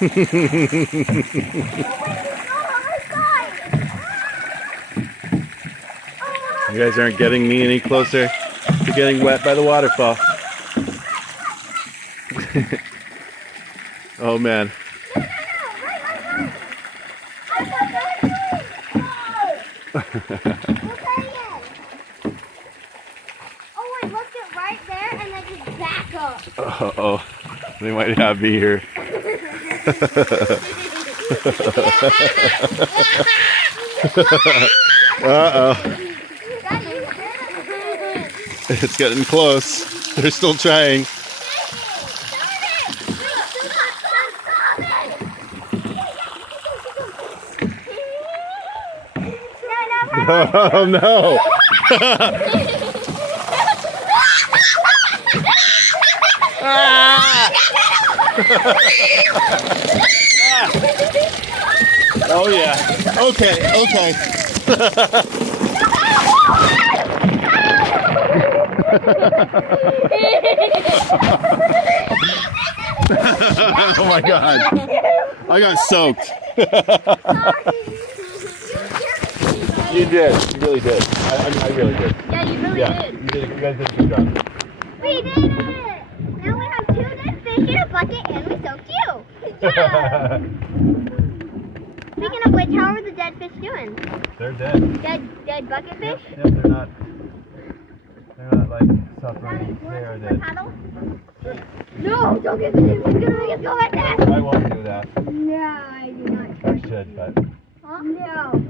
You guys aren't getting me any closer to getting wet by the waterfall. Oh man. Oh wait, look it right there and then just back up. Oh, they might have me here. Uh-oh. It's getting close. They're still trying. Oh no! Oh yeah. Okay, okay. Oh my god. I got soaked. You did. You really did. I really did. Yeah, you really did. You guys did a good job. We did it! Now we have 2 dead fish in a bucket and we soaked you. Good job. Speaking of which, how are the dead fish doing? They're dead. Dead bucket fish? Yep, they're not like suffering. They are dead. Paddle? No, don't get this. It's gonna make us go like that. I won't do that. No, I do not. I should, but Huh? No.